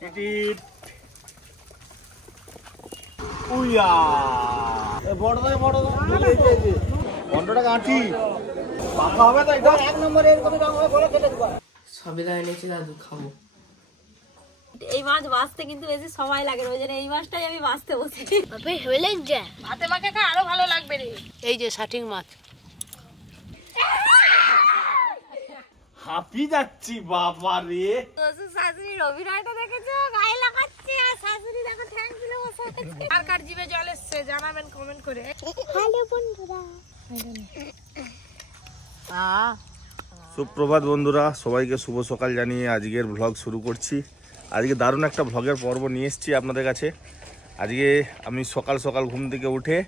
টিটিট উইয়া বড় দাও বড় দাও এই যে 15 টাকা আঁটি পাকা হবে তো এটা এক নম্বরে এর কত দাম হবে বলে কেটে দেব সবিলা এনেছি দাদু খাবো। এই মাছ ভাজতে কিন্তু বেশি সময় লাগে ওই জন্য এই মাছটাই আমি ভাজতে বসেছি। বাপে হইলে যা ভাতে মাখে খা আরো ভালো লাগবে রে। এই যে শাটিং মাছ হাঁপি যাচ্ছি বাবা রে। শ্বশুর শাশুড়ির অভিনয়টা দেখেছো গায়ে লাগাচ্ছে আর শাশুড়ি দেখো ঠ্যাং তুলে বসে আছে। আর কার জিভে জল এসছে জানাবেন কমেন্ট করে। হ্যালো বন্ধুরা সুপ্রভাত বন্ধুরা, সবাইকে শুভ সকাল জানিয়ে আজকের ব্লগ শুরু করছি। আজকে দারুণ একটা ব্লগের পর্ব নিয়ে এসেছি আপনাদের কাছে। আজকে আমি সকাল সকাল ঘুম থেকে উঠে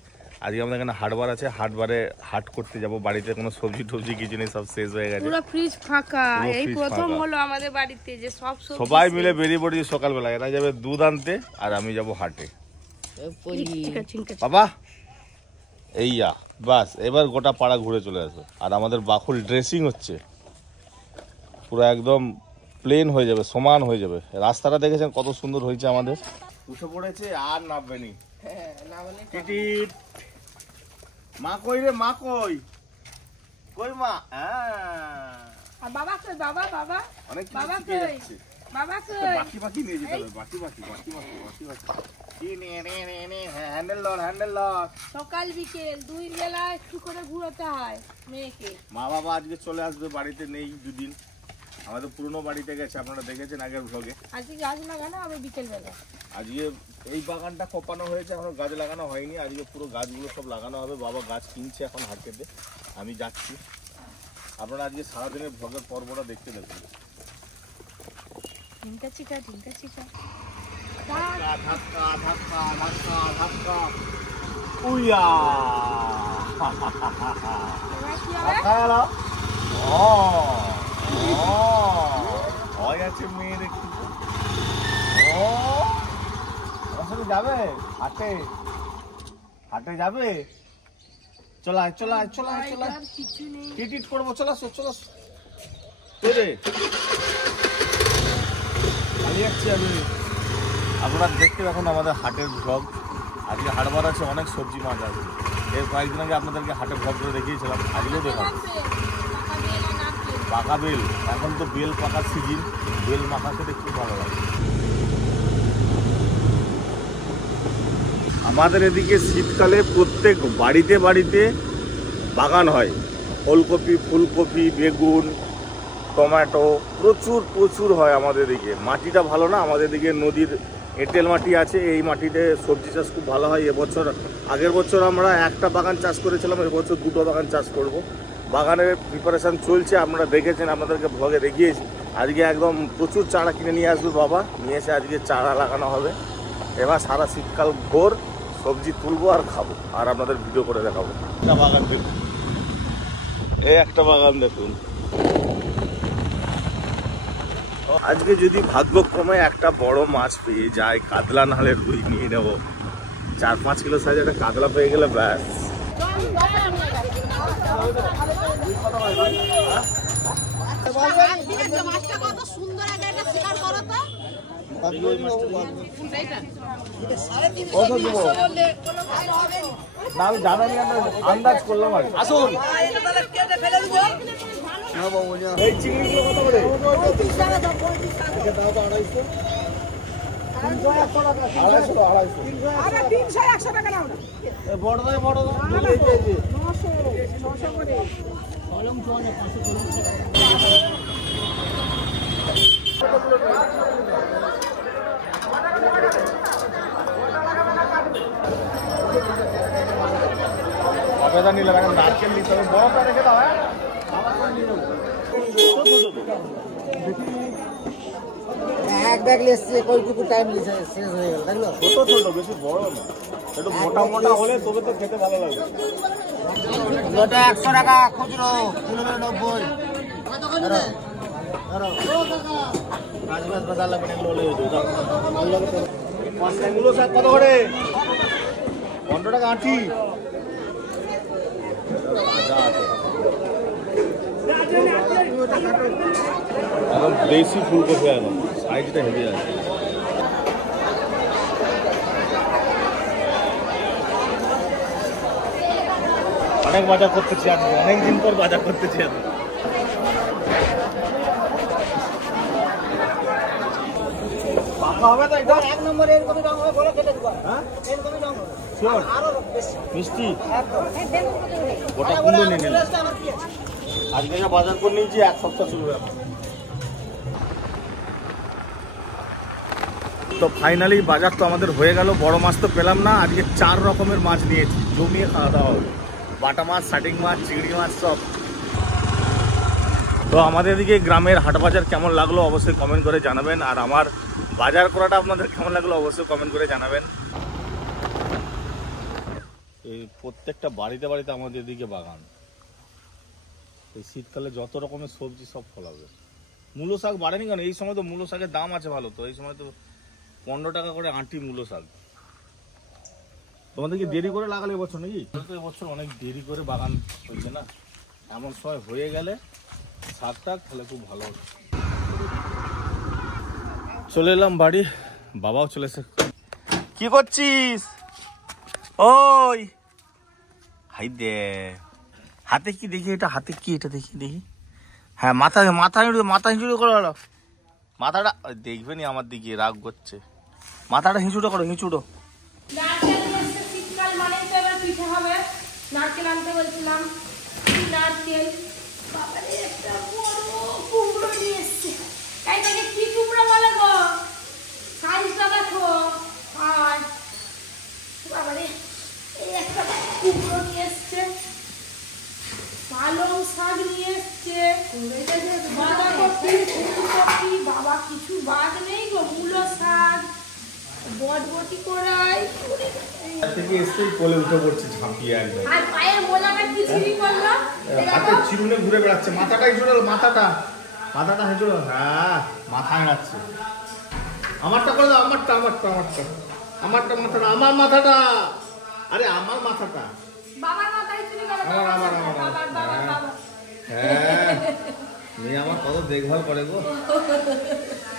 আজকে আমাদের এখানে হাটবার আছে, হাটবারে হাট করতে যাব। বাড়িতে কোনো সবজি টবজি কিছু নেই, সব শেষ হয়ে গেছে, পুরো ফ্রিজ ফাঁকা। এই প্রথম হলো আমাদের বাড়িতে যে সব সবাই মিলে বেরিয়ে পড়েছি সকালবেলা। এরা যাবে দুধ আনতে আর আমি যাব হাটে। বাবা এইয়া বাস, এবার গোটা পাড়া ঘুরে চলে আসবে। আর আমাদের বাকুল ড্রেসিং হচ্ছে, পুরো একদম প্লেন হয়ে যাবে, সমান হয়ে যাবে। রাস্তাটা দেখেছেন কত সুন্দর হয়েছে আমাদের। উঠে পড়েছে আর নামবে নি। টিটিট মা কই রে, মা কই কই মা? বাবা কই? বাবা বাবা অনেক বাবা কিছু কই? যাচ্ছে। বাবা কই? বাকি বাকি নিয়ে যেতে হবে, বাকি বাকি বাকি বাকি বাকি বাকি কি নে নে নে নে হ্যান্ডেল লর হ্যান্ডেল লর। সকাল বিকেল দুই বেলা একটু করে ঘুরোতে হয় মেয়েকে। মা বাবা আজকে চলে আসবে, বাড়িতে নেই দুদিন। আমাদের পুরনো বাড়িতে গেছে, আপনারা দেখেছেন আগের ভ্লগে। আজকে গাছ লাগানো হবে বিকেল বেলা। আজকে এই বাগানটা কোপানো হয়েছে, এখনো গাছ লাগানো হয়নি। আজকে পুরো গাছগুলো সব লাগানো হবে। বাবা গাছ কিনছে এখন হাট খেতে, আমি যাচ্ছি। আপনারা আজকে সারাদিনের ভ্লগের পর্বটা দেখতে দেখুন। ঢিঙ্কা চিকা ঢিঙ্কা চিকা ধাক্কা ধাক্কা ধাক্কা ধাক্কা ধাক্কা উইয়া খায়ালা। ও হয় আছে মেয়ের একটু। ও আসলে যাবে হাটে, হাটে যাবে। চলায় চলায় চলায় চলায় টিটিট করবো। চলাস চলাস রে, আমি যাচ্ছি আমি। আপনারা দেখতে দেখুন আমাদের হাটের ভ্লগ। আজকে হাটবার আছে, অনেক সবজি মাছ আছে। এর কয়েকদিন আগে আপনাদেরকে হাটের ভ্লগ করে দেখিয়েছিলাম, আজকেও দেখাবো। পাকা বেল, এখন তো বেল পাকার সিজন, বেল মাখা খেতে খুব ভালো লাগে। আমাদের এদিকে শীতকালে প্রত্যেক বাড়িতে বাড়িতে বাগান হয়। ওলকপি, ফুলকপি, বেগুন, টমেটো প্রচুর প্রচুর হয় আমাদের দিকে। মাটিটা ভালো না, আমাদের দিকে নদীর এঁটেল মাটি আছে। এই মাটিতে সবজি চাষ খুব ভালো হয়। এবছর, আগের বছর আমরা একটা বাগান চাষ করেছিলাম, এবছর দুটো বাগান চাষ করব। বাগানের প্রিপারেশান চলছে, আপনারা দেখেছেন, আপনাদেরকে ভ্লগে দেখিয়েছি। আজকে একদম প্রচুর চারা কিনে নিয়ে আসবে বাবা, নিয়ে এসে আজকে চারা লাগানো হবে। এবার সারা শীতকাল ভোর সবজি তুলবো আর খাবো, আর আপনাদের ভিডিও করে দেখাবো। একটা বাগান দেখুন, এই একটা বাগান দেখুন। আজকে যদি ভাগ্যক্রমে একটা বড় মাছ পেয়ে যায়, কাতলা নাহলে রুই নিয়ে নেব। 4-5 কিলো সাইজ একটা কাতলা পেয়ে গেলে ব্যাস। আমি জানানি, আন্দাজ করলাম আর। আসুন এই চিংড়িগুলো কত করে? 35 টাকা দাও। 35 টাকা দাও। 250 250 আরে 300 100 টাকা নাও না। এই বড় দাও বড় দাও। এই যে 900 600 করে কলম 500 আবেদন নিলে এখন নারকেল নিতে হবে। বড়টা রেখে দাও। হ্যাঁ এক ব্যাগ এসছে, কইটুকু টাইম শেষ হয়ে গেল। দেখলো ছোট ছোট, বেশি বড় না, একটু মোটা মোটা হলে তবে তো খেতে ভালো লাগবে। ওটা 100 টাকা খুচরো, কিলো 90। বাজার লাগবে লোলে পাঁচটাগুলো স্যার কত করে? 15 টাকা আঁটি। একদম দেশি ফুলকপি, একদম সাইজটা হেভি আছে। অনেক বাজার করতেছি আজকে, অনেকদিন পর বাজার করতেছি আজকে। হবে তো একদম 1 নম্বরে এরকমই রং হবে, বলে কেটে দিবা। হ্যাঁ এরকমই রং হবে, শিওর আরো বেশি মিষ্টি একদম। ওটা বলে কুমড়ো আমার নিয়ে চলে নিলাম। আসতে আমার কি আছে? আজকে যা বাজার করে নিয়েছি 1 সপ্তাহ চলবে এখন। তো ফাইনালি বাজার তো আমাদের হয়ে গেল। বড় মাছ তো পেলাম না, আজকে 4 রকমের মাছ নিয়েছি, জমিয়ে খাওয়া দাওয়া হবে। বাটা মাছ, শাটিং মাছ, চিংড়ি মাছ সব। তো আমাদের এদিকে গ্রামের হাট বাজার কেমন লাগলো অবশ্যই কমেন্ট করে জানাবেন, আর আমার বাজার করাটা আপনাদের কেমন লাগলো অবশ্যই কমেন্ট করে জানাবেন। এই প্রত্যেকটা বাড়িতে বাড়িতে আমাদের এদিকে বাগান। এই শীতকালে যত রকমের সবজি সব ফলাবে। মূলো শাক বাড়েনি কেন? এই সময় তো মূলো শাকের দাম আছে ভালো, তো এই সময় তো 15 টাকা করে আঁটি মূলো শাক। তোমাদের কি দেরি করে লাগালে এবছর নাকি? তো এবছর অনেক দেরি করে বাগান হয়েছে না, এমন সময় হয়ে গেলে শাকটা তাহলে খুব ভালো হবে। চলে এলাম বাড়ি, বাবাও চলে এসে। কি করছিস? ওই হাই দে, হাতে কি দেখি? এটা হাতে কি? এটা দেখি দেখি। হ্যাঁ মাথা হিঁচুড়ো করো, মাথাটা দেখবে নি আমার দিকে, রাগ করছে। মাথাটা হিঁচুড়ো করো, হিঁচুড়ো। নারকেল নিয়ে এসছে, শীতকাল মানেই তো এবার পিঠে হবে। নারকেল আনতে বলছিলাম, নারকেল। বাবারে একটা বড় কুমড়ো নিয়ে এসছে। এটাকে কি কুমড়ো বলে গো? সাইজটা দেখো। আর বাবারে এই একটা কুমড়ো নিয়ে এসছে, পালং শাক নিয়ে এসছে, বাঁধাকপি, ফুলকপি, বাবা কিছু বাদ নেই গো। মূলো শাক, বটবটি কড়াই, থেকে এসেই কোলে উঠে পড়ছে ঝাঁপিয়ে একদম। আর পায়ের মোজাটা কি ছিঁড়ি করলো? হাতে চিরুনে ঘুরে বেড়াচ্ছে। মাথাটা হিঁচুড়ো, মাথাটা হিঁচুড়ো। হ্যাঁ মাথায় রাখছে। আমারটা করে দাও, আমারটা মাথাটা, আমার মাথাটা। আরে আমার মাথাটা, বাবার মাথায় ছিঁড়ি করলো। বাবার। হ্যাঁ মেয়ে আমার কত দেখভাল করে গো।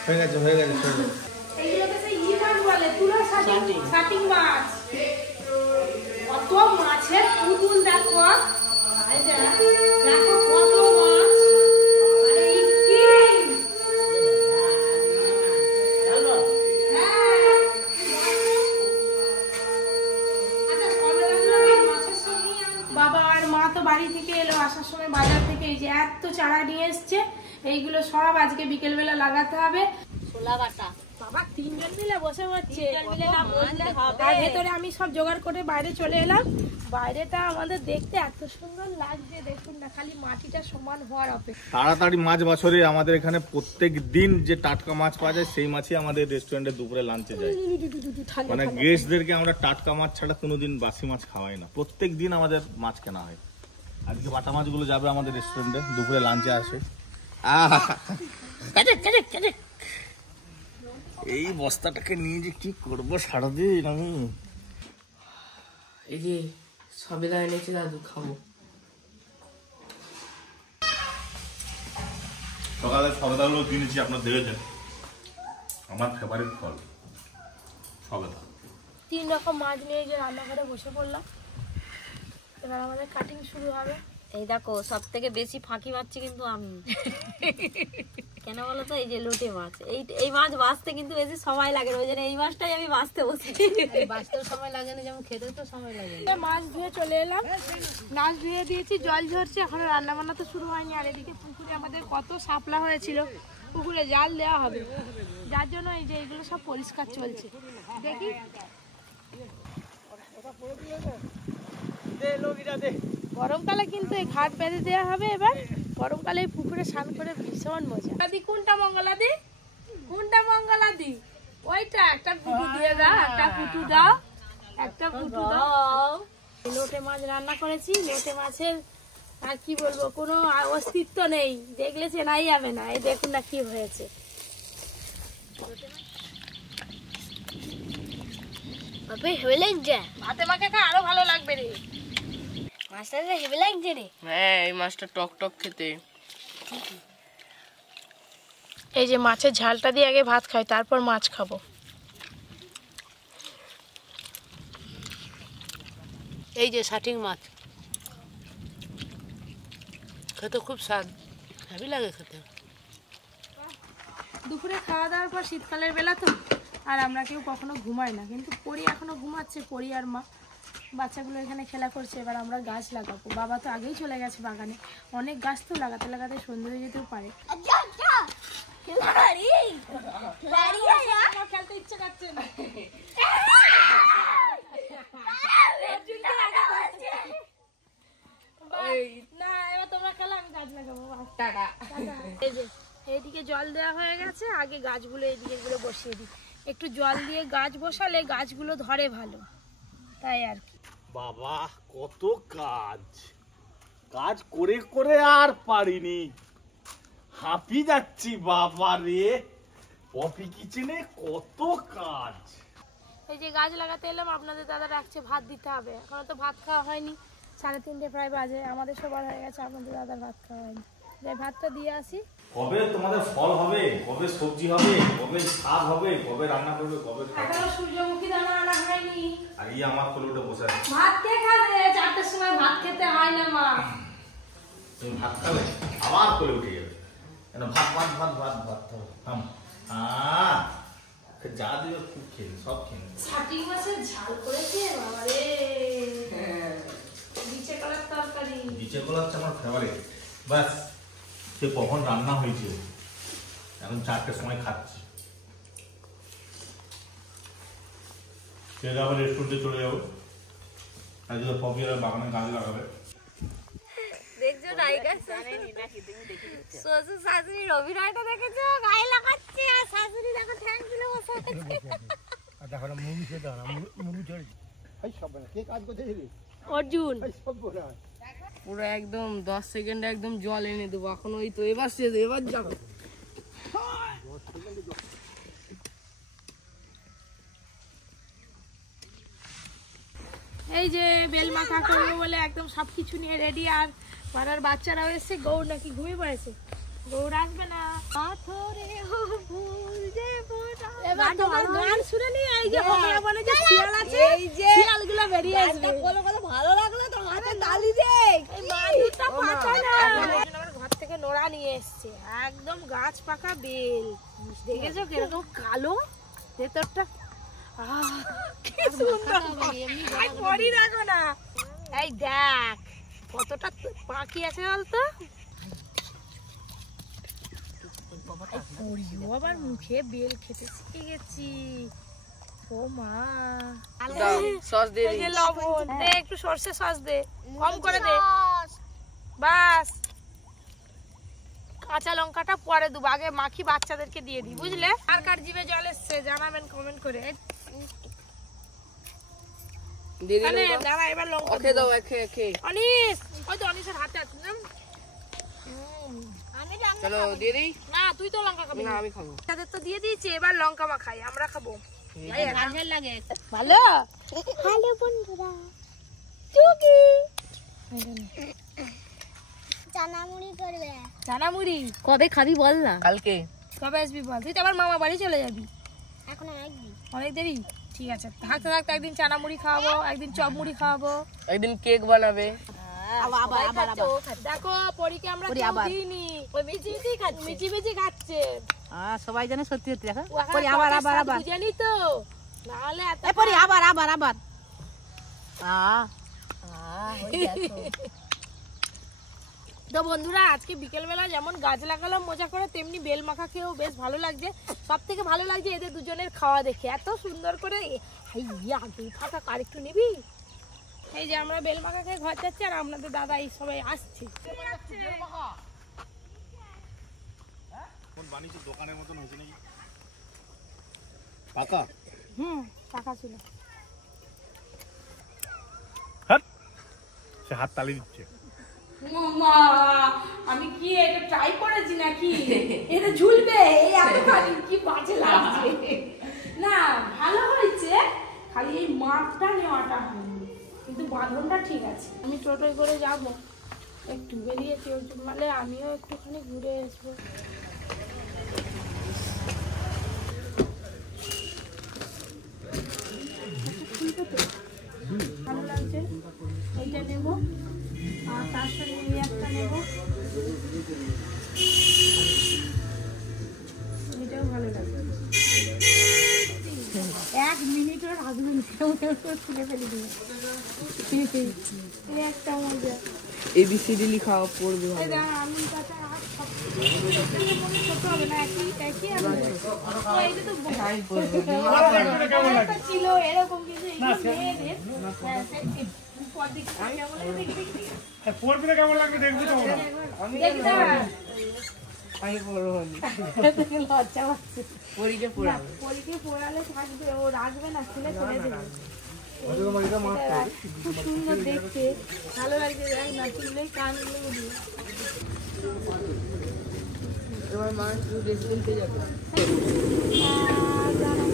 হয়ে গেছে এইগুলোকে সেই মাছ বলে, তুলো শাটিং মাছ। কত মাছের পুতুল দেখো। এই যে, দেখো কত মাছ। আরে এই কি? হ্যাঁ। আচ্ছা, সবেদাগুলো মাছের সঙ্গেই আনছে। বাবা আর মা তো বাড়ি থেকে এলো, আসার সময় বাজার থেকে এই যে এত চারা নিয়ে এসছে। এইগুলো সব আজকে বিকেলবেলা লাগাতে হবে। ছোলা বাটা। বাবা 3 জন মিলে বসে হচ্ছে। মিলে না বসলে হবে। আর ভেতরে আমি সব জোগাড় করে বাইরে চলে এলাম। বাইরেটা আমাদের দেখতে এত সুন্দর লাগছে, দেখুন না, খালি মাটিটা সমান হওয়ার অপেক্ষা। তাড়াতাড়ি মাছ বছরে আমাদের এখানে প্রত্যেক দিন যে টাটকা মাছ পাওয়া যায় সেই মাছই আমাদের রেস্টুরেন্টে দুপুরে লাঞ্চে যায়। মানে গেস্টদেরকে আমরা টাটকা মাছ ছাড়া কোনোদিন বাসি মাছ খাওয়াই না, প্রত্যেক দিন আমাদের মাছ কেনা হয়। আজকে বাটা মাছগুলো যাবে আমাদের রেস্টুরেন্টে, দুপুরে লাঞ্চে আসে। এই বস্তাটাকে নিয়ে যে কি করবো সারাদিন আমি। এই যে সবেদা এনেছে দাদু, খাবো। সকালে সবেদাগুলো কিনেছি, আপনার দেখেছেন, আমার ফেভারিট ফল সবেদা। 3 রকম মাছ নিয়ে যে রান্নাঘরে বসে পড়লাম। এবার আমাদের কাটিং শুরু হবে। এই দেখো সব থেকে বেশি ফাঁকি মারছি কিন্তু আমি। কেন বলো তো? এই যে লোটে মাছ, এই মাছ বাঁচতে কিন্তু বেশি সময় লাগে, ওই জন্য এই মাছটাই আমি বাঁচতে বসেছি। বাঁচতেও সময় লাগে না, যেমন খেতেও তো সময় লাগে। মাছ ধুয়ে চলে এলাম, মাছ ধুয়ে দিয়েছি, জল ঝরছে, এখনো রান্না বান্না তো শুরু হয়নি। আর এদিকে পুকুরে আমাদের কত শাপলা হয়েছিল, পুকুরে জাল দেওয়া হবে, যার জন্য এই যে এগুলো সব পরিষ্কার চলছে। দেখি গরমকালে কিন্তু এই ঘাট বেঁধে দেওয়া হবে। এবার গরমকালে এই পুকুরে স্নান করে ভীষণ মজা। কোনটা মঙ্গলাদি? ওইটা একটা পুটু দিয়ে দাও, একটা পুটু দাও। লোটে মাছ রান্না করেছি। লোটে মাছের আর কি বলবো, কোনো অস্তিত্ব নেই, দেখলে চেনাই যাবে না। এই দেখুন না কি হয়েছে। হেভি লাগছে, ভাতে মাখে খা, আরো ভালো লাগবে রে। মাছটা হেভি লাগছে রে। হ্যাঁ, এই মাছটা টক টক খেতে। এই যে মাছের ঝালটা দিয়ে আগে ভাত খাই, তারপর মাছ খাবো। এই যে শাটিং মাছ, খেতে খুব স্বাদ, হেভি লাগে খেতে। দুপুরে খাওয়া দাওয়ার পর শীতকালের বেলা তো আর আমরা কেউ কখনো ঘুমাই না, কিন্তু পরি এখনো ঘুমাচ্ছে, পরি আর মা। বাচ্চাগুলো এখানে খেলা করছে। এবার আমরা গাছ লাগাবো। বাবা তো আগেই চলে গেছে বাগানে, অনেক গাছ তো লাগাতে লাগাতে সন্ধ্যে হয়ে যেতেও পারে। খেলতে ইচ্ছে করছে না। না এবার তোমরা খেলো, আমি গাছ লাগাবো। এইদিকে জল দেওয়া হয়ে গেছে, আগে গাছগুলো এইদিকে গুলো বসিয়ে দিই। একটু জল দিয়ে গাছ বসালে গাছগুলো ধরে ভালো, তাই আর কি। বাবা কত কাজ, কাজ করে করে আর পারিনি, হাঁপিয়ে যাচ্ছি বাবা রে। পপি কিচেনে কত কাজ। এই যে গাছ লাগাতে এলাম, আপনাদের দাদা রাখছে ভাত দিতে হবে। এখনো তো ভাত খাওয়া হয়নি, 3:30 প্রায় বাজে। আমাদের সবার হয়ে গেছে, আপনাদের দাদার ভাত খাওয়া হয়নি। যাই ভাতটা দিয়ে আসি। কবে তোমাদের ফল হবে, কবে সবজি হবে, কবে শাক হবে, কবে রান্না করবে, কবে এখনো সূর্যমুখী দানা আনা হয়নি। আর এই আমার কোলে উঠে বসে আছে। ভাত কে খাবে? 4টার সময় ভাত খেতে হয় না মা। তুমি ভাত খাবে, আবার কোলে উঠে যাবে। ভাত ভাত ভাত ভাত ভাত থাম। যা দিবে খুব খেয়ে, সব খেয়ে। ছাটি মাছের ঝাল করেছে বাবা রে। বিচে কলার তরকারি। বিচে কলা হচ্ছে আমার ফেভারিট। ব্যাস, সে কখন রান্না হয়েছে, এখন 4টার সময় খাচ্ছি। সে যাবে রেস্টুরেন্টে চলে যাবো, আজকে পপি আর বাগানে গাছ লাগাবে। দেখছো নায়িকা শ্বশুর শাশুড়ির অভিনয়টা দেখেছো? গায়ে লাগাচ্ছে আর শাশুড়ি দেখো ঠ্যাং তুলে বসে আছে। দেখো না মুভি ছে দাও না, মুভি চলছে। এই সব না কে কাজ করছে রে? অর্জুন। এই সব বলা পুরো একদম 10 সেকেন্ডে একদম জল এনে দেবো। এখন ওই তো এবার শেষ, এবার যাবো। এই যে বেল মাখা করবো বলে একদম সবকিছু নিয়ে রেডি। আর পাড়ার বাচ্চারাও এসছে। গৌর নাকি ঘুমিয়ে পড়েছে, গৌর আসবে না। এবার তোমার গান শুনে নি। এই যে হোমরা বনে যে শিয়াল আছে, শিয়ালগুলো বেরিয়ে আসবে। ভালো লাগলো তো হাতে তালি দে। এই মাদুরটা পাতা না। আমার ঘর থেকে নোড়া নিয়ে এসছে, একদম গাছ পাকা বেল। দেখেছো কিরকম কালো ভেতরটা? কি সুন্দর। এই পরি দেখো না, এই দেখ কতটা পাখি আছে বলতো। পরিও আবার মুখে বেল খেতে শিখে গেছি। ও মা, সস দিয়ে এই যে লবণ দে, একটু সরষে সস দে, কম করে দে বাস। কাঁচা লঙ্কাটা পরে দেবো, আগে মাখি বাচ্চাদেরকে দিয়ে দিই, বুঝলে? আর কার জিভে জল এসছে জানাবেন কমেন্ট করে। দাঁড়া এবার লঙ্কা ওকে দাও, একে একে। অনিস, ওই তো অনিসের হাতে আছে না। চলো দিয়ে দিই। না তুই তো লঙ্কা খাবি না, আমি খাবো। তাদের তো দিয়ে দিয়েছি, এবার লঙ্কা মাখাই, আমরা খাবো। লাগে ভালো হ্যালো বন্ধুরা, চুকি চানামুড়ি করবে। চানামুড়ি কবে খাবি বল না? কালকে। কবে আসবি বল? তুই তো আবার মামা বাড়ি চলে যাবি। এখন অনেকদিন। অনেক দেরি, ঠিক আছে। থাকতে থাকতে একদিন চানামুড়ি খাওয়াবো, একদিন চপ মুড়ি খাওয়াবো, একদিন কেক বানাবে। দেখো পরীকে আমরা কেউ দিইনি, ওই মিচি মিচি খাচ্ছে। সবাই জানে সত্যি সত্যি দেখো। পরি আবার আবার আবার জানি তো, নাহলে এত পরি আবার আবার আবার তো বন্ধুরা, আজকে বিকেলবেলা যেমন গাছ লাগালাম মজা করে, তেমনি বেল মাখা খেয়েও বেশ ভালো লাগছে। সব থেকে ভালো লাগছে এদের দুজনের খাওয়া দেখে, এত সুন্দর করে। আগে ফাঁকা কার একটু নিবি? এই যে আমরা বেল মাখা খেয়ে ঘর যাচ্ছি, আর আপনাদের দাদা এই সবাই আসছে। দোকানের মতন হয়েছে নাকি পাকা? পাকা ছিল। সে হাত তালি দিচ্ছে। মা, আমি কি এটা ট্রাই করেছি নাকি? এটা ঝুলবে, এই এতখানি কি বাজে লাগছে। না ভালো হয়েছে, খালি এই মাপটা নেওয়াটা হয়নি, কিন্তু বাঁধনটা ঠিক আছে। আমি টোটোয় করে যাব, একটু বেরিয়েছি, ওই জন্য মানে আমিও একটুখানি ঘুরে আসবো। ভালো লাগছে, এইটা নেবো, আর তার সঙ্গে এই একটা নেবো। রাখবেন তুলে ফেলে দিবে এই একটা মজা ABCD লিখা পড়বে এই দেখ আমি কাছে আর সব ছোট হবে না একই হবে এইটা তো একটা ছিল এরকম কিছু এইগুলো মেয়েদের পরদিক কেমন দেখি পড়বে কেমন লাগবে দেখবি তো আমরা। দেখি না আমি পড়বো লজ্জা পাচ্ছে পরীকে পড়া পরীকে পড়ালে থাকবে ও রাখবে না খুলে ফেলে দেবে খুব সুন্দর দেখতে ভালো লাগছে দেখ না তুললেই কানগুলো উঠবে এবার মা একটু ড্রেস কিনতে যাবে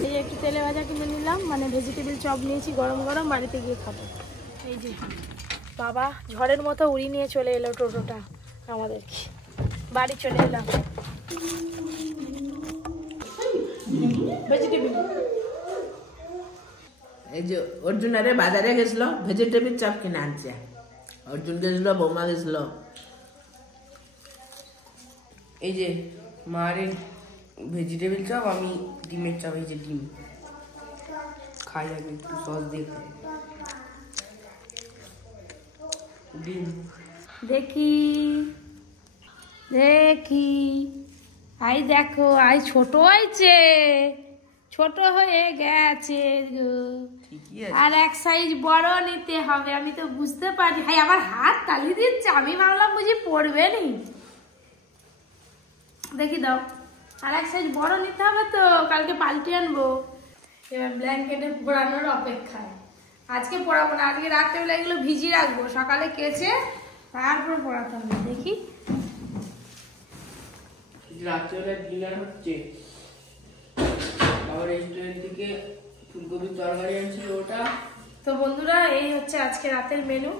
এই একটু তেলে ভাজা কিনে নিলাম মানে ভেজিটেবিল চপ নিয়েছি গরম গরম বাড়িতে গিয়ে খাবো এই যে বাবা ঝড়ের মতো উড়িয়ে নিয়ে চলে এলো টোটোটা আমাদেরকে বাড়ি চলে এলাম ভেজিটেবিল এই যে অর্জুন আরে বাজারে গেছিল ভেজিটেবিল চপ কিনে আনছে অর্জুন গেছিল বৌমা গেছিল এই যে মায়ের ভেজিটেবিল চপ আমি ডিমের চপ এই যে ডিম খাই আগে একটু সস দিয়ে খাই ডিম দেখি দেখি আই দেখো আই ছোট হয়েছে ছোট হয়ে গেছে গো ঠিকই আছে আর এক সাইজ বড় নিতে হবে আমি তো বুঝতে পারি হাই আমার হাত তালি দিচ্ছে আমি ভাবলাম বুঝি পড়বে নি দেখি দাও আর এক সাইজ বড় নিতে হবে তো কালকে পাল্টে আনবো এবার ব্ল্যাঙ্কেটে পোড়ানোর অপেক্ষায় আজকে পড়াবো না আজকে রাত্রেবেলা এগুলো ভিজিয়ে রাখবো সকালে কেচে তারপর পড়াতে হবে দেখি রাত্রেবেলা ডিনার হচ্ছে আবার রেস্টুরেন্ট থেকে ফুলকপির তরকারি আনছিল ওটা তো বন্ধুরা এই হচ্ছে আজকে রাতের মেনু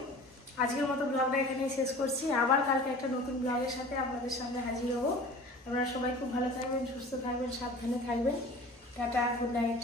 আজকের মতো ব্লগটা এখানেই শেষ করছি আবার কালকে একটা নতুন ব্লগের সাথে আপনাদের সামনে হাজির হবো আপনারা সবাই খুব ভালো থাকবেন সুস্থ থাকবেন সাবধানে থাকবেন টাটা গুড নাইট